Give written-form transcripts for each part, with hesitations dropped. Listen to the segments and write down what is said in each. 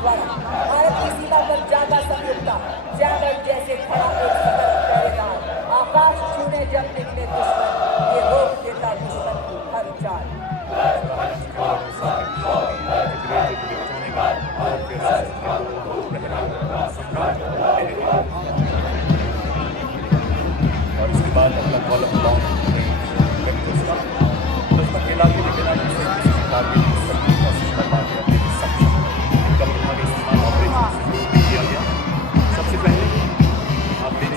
द्वारा भारत की सीमा पर ज्यादा संयुक्ता जैमर जैसे खड़ा एक सतर्क पहरेदार आकाश छूने जब निकले दुश्मन ये रोक देता दुश्मन की हर चाल। और इसके बाद अगला कॉलम लॉन्ग उसका खेला के बिना किसी टारगेट की सटीक और बर्बाद करने में सक्षम इनका विभाग इस्तेमाल ऑपरेशन शुरू भी किया गया। सबसे पहले आप देख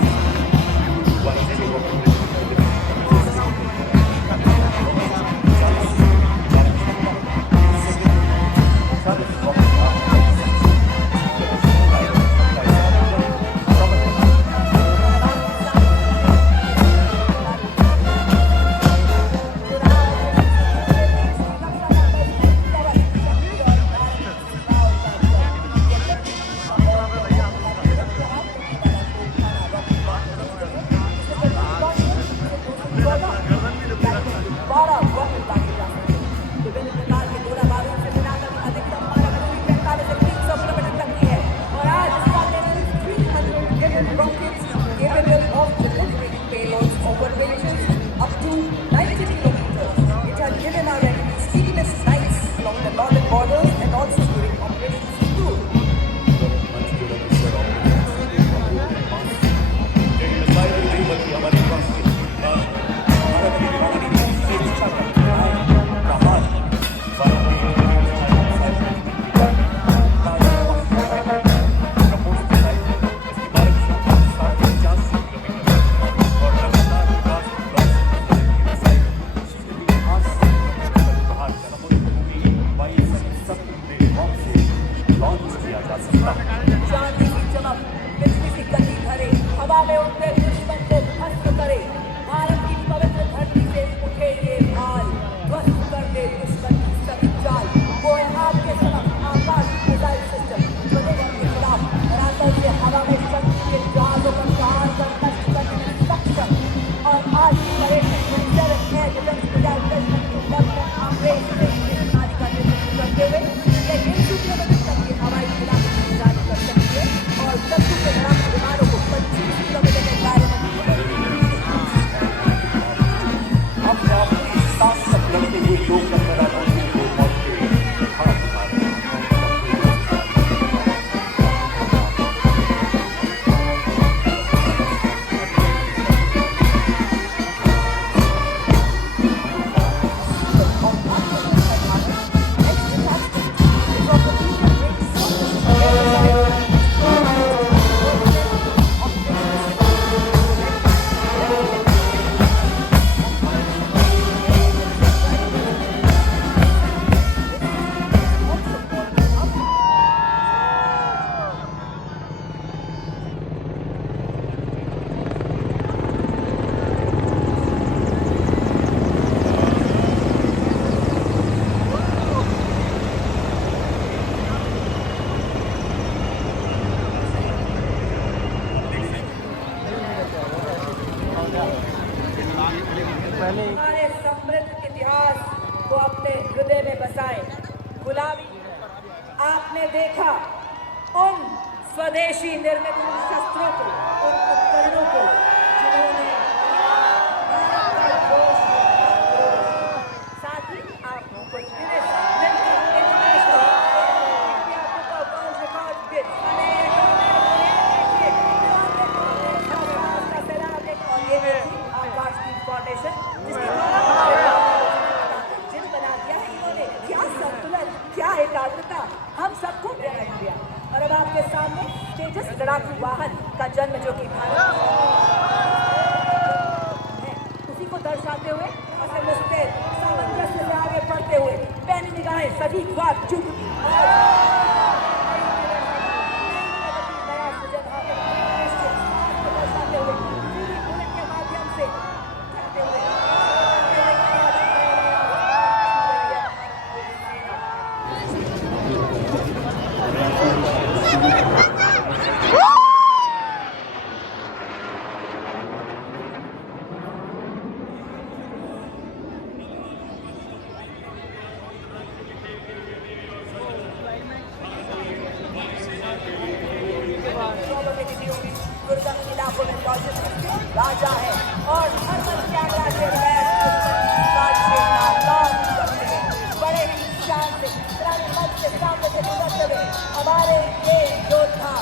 हमारे समृद्ध इतिहास को अपने हृदय में बसाएं। गुलामी आपने देखा उन स्वदेशी निर्मित शस्त्रों को, उन उपकरणों को जिन्होंने साथ ही आप कुछ हम सबको प्रेरणा दिया। और अब आपके सामने तेजस लड़ाकू वाहन का जन्म जो कि भारत है, उसी को दर्शाते हुए और समझते सामंजस्य से आगे बढ़ते हुए पैनी निगाहें सभी द्वार चुप आंखों में लॉजिस्टिक्स के राजा है और हर मन कैमरा के बैग का छेड़ना काम करते हैं। बड़े ही शान से पुराने मंच के सामने से गुजरते हुए हमारे ये योद्धा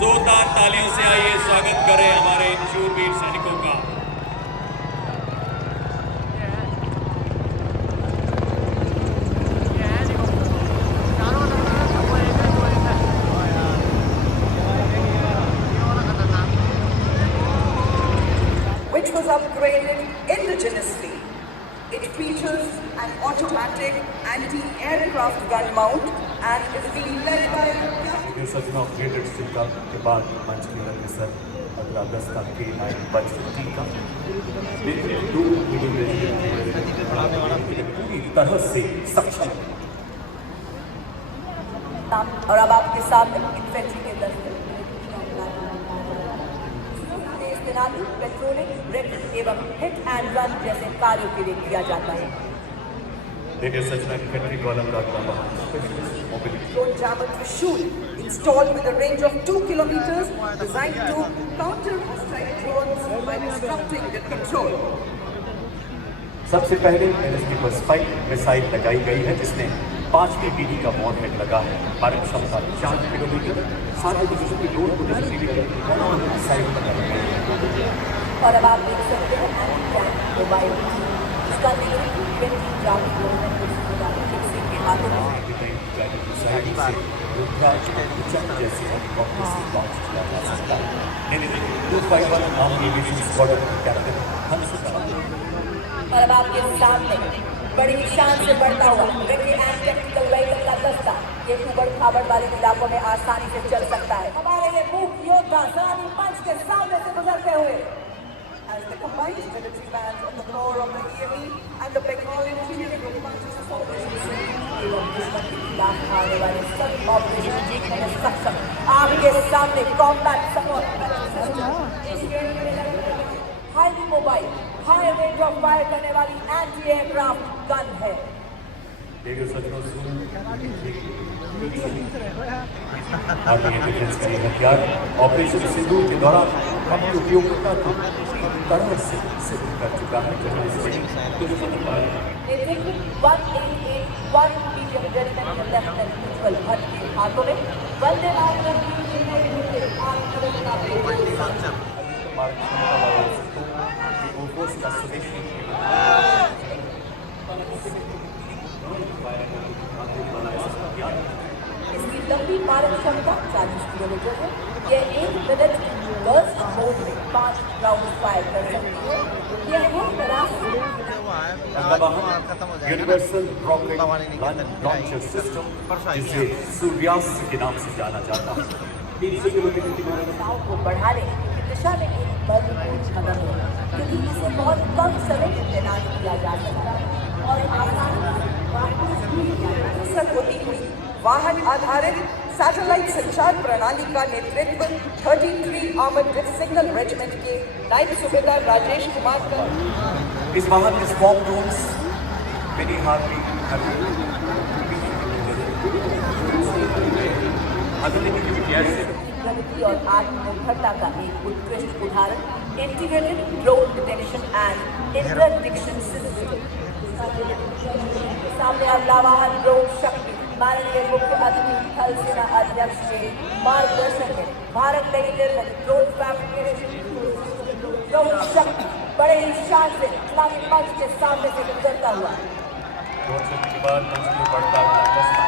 जोरदार तालियों से आइए स्वागत करें हमारे इन शूरवीर सैनिकों का। which was upgraded indigenously. It features an automatic anti-aircraft gun mount and is being led by ये सजना अपग्रेडेड सिक्का के बाद मंच की अग्रसर अग्रगस्ता के 9 बच टीका लेकिन 2 पूरी तरह से सक्षम और अब आपके सामने इन्फेंट्री के दस्ते इस्तेमाल पेट्रोलिंग ब्रेक एवं हिट एंड रन जैसे कार्यों के लिए किया जाता है। लेकिन सजना इन्फेंट्री कॉलम का mobility Drone jammer Trishul installed with a range of 2 kilometers designed to counter strike drones by disrupting the control. सबसे पहले LSD पर स्पाइक मिसाइल लगाई गई है जिसमें 5वीं पीढ़ी का वॉरहेड लगा है। भारत क्षमता 4 किलोमीटर 7 डिवीजन की लोड को मिसाइल लगाई गई है। और अब आप देख सकते हैं एंटी-टैंक मोबाइल इसका नियम 20 ग्राम के हाथों में जैसे हेलीकॉप्टर से लॉन्च किया जा सकता है। 251 नाम एविएशन स्क्वाड्रन के कैप्टन हंसराज और अब आपके सामने बड़ी शान से बढ़ता हुआ देखिए टेक्निकल व्हीकल का दस्ता ये उबड़ खाबड़ वाले इलाकों में आसानी से चल सकता है। हमारे ये मूक योद्धा सलामी पंच के सामने से गुजरते हुए as the combined military bands on the floor of the EME and the Bengal Interior Punches आने वाले सभी ऑपरेशन में सक्षम आपके सामने combat support highly mobile high range of fire करने वाली एंटी एयरक्राफ्ट गन है। देखिए सचमुच आर्मी डिफेंस का ये हथियार ऑपरेशन सिंदूर के दौरान अपनी उपयोगिता को तरह से सिद्ध कर चुका है। लेकिन 1881 medium regiment lieutenant mutual Bhatt के हाथों में वंदे मातरम की इसकी लंबी मारक क्षमता 40 किलोमीटर है। यह 1 मिनट बर्स्ट मोड में 5 राउंड फायर कर सकती है। यह एक तरह से यूनिवर्सल रॉकेट लॉन्चर सिस्टम, जिसे सूर्यास्त्र के नाम से जाना जाता है, 300 किलोमीटर की क्षमताओं को बढ़ाने की दिशा में एक महत्वपूर्ण कदम है, क्योंकि इसे बहुत कम समय में तैनात किया जा सकता है और सर होती हुई वाहन आधारित सैटेलाइट संचार प्रणाली का नेतृत्व 33 आर्मर्ड सिग्नल रेजिमेंट के नायब सूबेदार राजेश कुमार का। इस वाहन के स्पॉक ड्रोन्स मिनी हार्वी प्रगति और आत्मनिर्भरता का एक उत्कृष्ट उदाहरण integrated drone detection and interdiction system. सामने अगला वाहन ड्रोन शक्ति माननीय मुख्य अतिथि थल सेना अध्यक्ष के मार्गदर्शन में भारत में निर्मित ड्रोन फैब्रिकेशन ड्रोन शक्ति बड़े ही शान से इस्लामिक मंच के सामने से गुजरता हुआ। ड्रोन शक्ति के बाद मंच में बढ़ता हुआ दस्ता।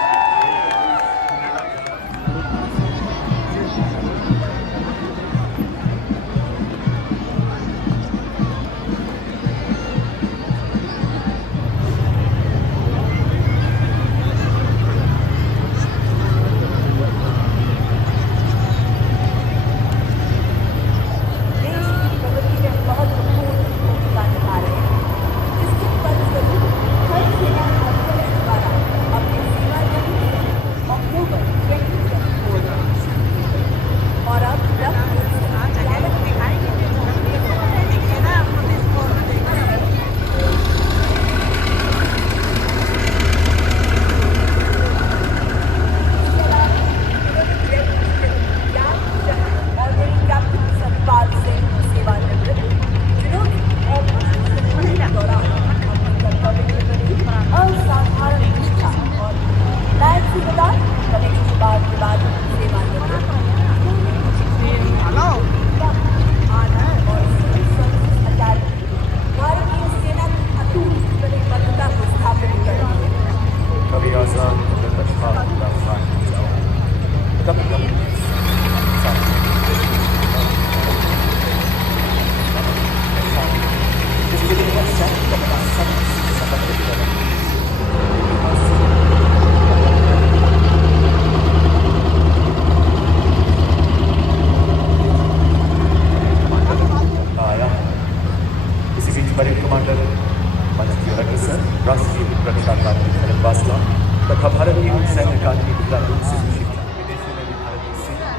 तथा भारत की सैन्य अकादमी देहरादून से शिक्षा विदेशों में भी भारत की सेना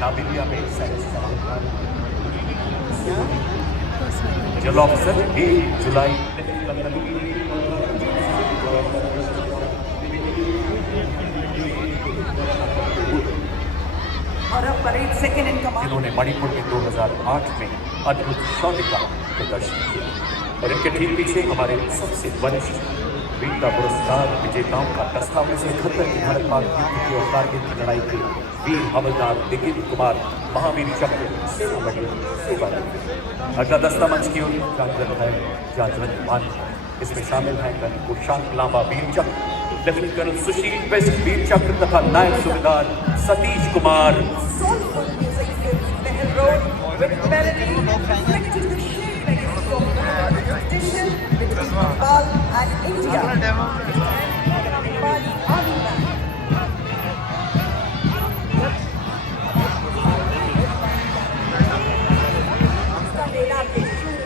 नामिबिया में सैन्य समारोह। जनरल ऑफिसर 1 जुलाई और अब परेड सेकंड इन कमांड जिन्होंने मणिपुर में 2008 में अद्भुत शौर्य का प्रदर्शन किया और इनके ठीक पीछे हमारे सबसे वरिष्ठ वीरता पुरस्कार विजेताओं का दस्ता 1971 की भारत पाक युद्ध की और कारगिल की लड़ाई के वीर हवलदार दिलीप कुमार महावीर चक्र सेना मेडल सेवा। अगला दस्ता मंच की ओर जागृत है जागृत मान। इसमें शामिल हैं कर्नल कुशांत लांबा वीर चक्र, लेफ्टिनेंट कर्नल सुशील वेस्ट वीर चक्र तथा नायब सूबेदार Satish Kumar. soulful music fills Nehru Road with melody reflecting the shared legacy of Nepali tradition between Nepal and India. Nepali Army Band. मेला के शूर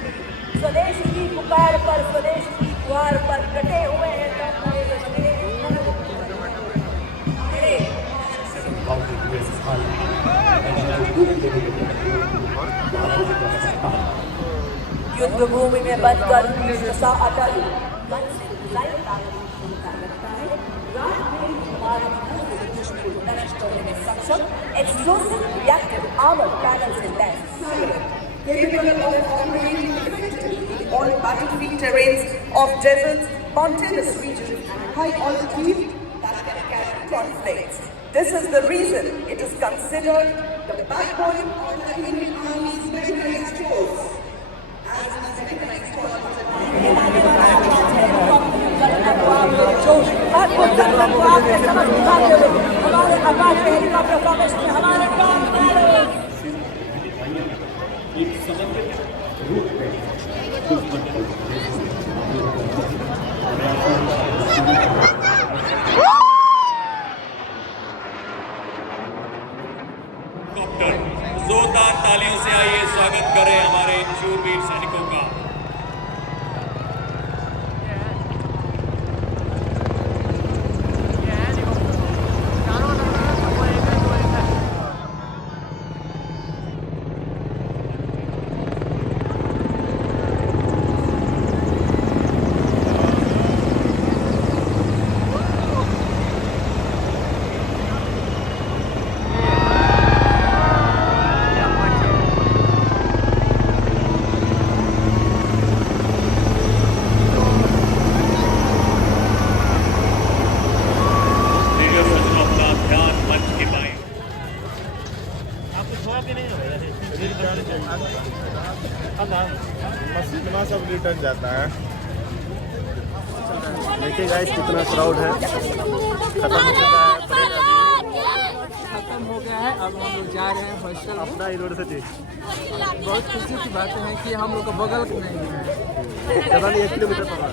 स्वदेश की पुकार पर स्वदेश की द्वार पर कटे हुए हैं युद्ध भूमि में बनकर सा अटल मन से लाइव ताकत क्षमता रखता है। राजवीर कुमार नष्ट करने में सक्षम एक्सप्लोसिव रिएक्टिव आर्मर पैनल से lace Capable of operating effectively in all battlefield terrains of deserts, mountainous regions, and high altitude that can carry conflicts. This is the reason it is considered the backbone of the Indian Army's mechanized force. As the mechanized force जो अद्भुत दर्शन को आपके समझ दिखाते हुए हमारे आकाश में helicopter formation में हमारे प्राण प्यारे एक समन्वित रूप में दुश्मन को हेलीकॉप्टर जोरदार तालियों से आइए स्वागत करें हमारे शूरवीर सैनिकों का। सब रिटर्न जाता है। देखिए गाइस कितना क्राउड है। खत्म हो चुका है परेड अभी। खत्म हो गया है। अब हम लोग जा रहे हैं हॉस्टल में। अपना यूनिवर्सिटी बहुत खुशी की बात है कि हम लोग का बगल में नहीं है, ज़्यादा नहीं 1 किलोमीटर पर है।